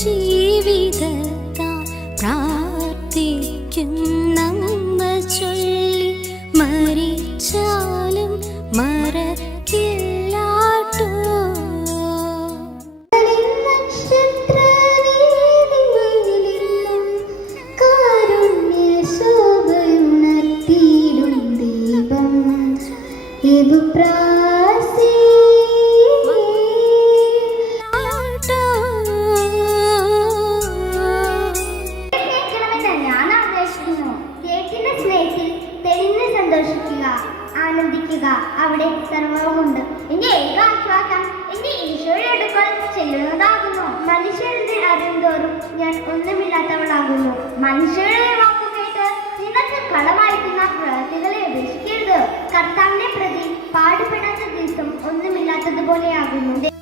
ജീവിതത്താ പ്രാർത്ഥിക്കും നമ്മ ചൊല്ലി മരിച്ചാലും മറക്കില്ലാട്ടോ. ആനന്ദിക്കുക, അവിടെ സർവവുമുണ്ട്. എന്റെ ഏക ആശ്വാസം എന്റെ ഈശോയുടെ അടുക്കൽ ചെല്ലുന്നതാകുന്നു. മനുഷ്യരുടെ അറിയുന്തോറും ഞാൻ ഒന്നുമില്ലാത്തവളാകുന്നു. മനുഷ്യരുടെ വാക്കുകേട്ട് നിങ്ങൾക്ക് കളവായിരിക്കുന്ന പ്രവൃത്തികളെ ഉപേക്ഷിക്കരുത്. കർത്താവിനെ പ്രതി പാടുപെടാത്ത ദിവസം ഒന്നുമില്ലാത്തതുപോലെയാകുന്നു.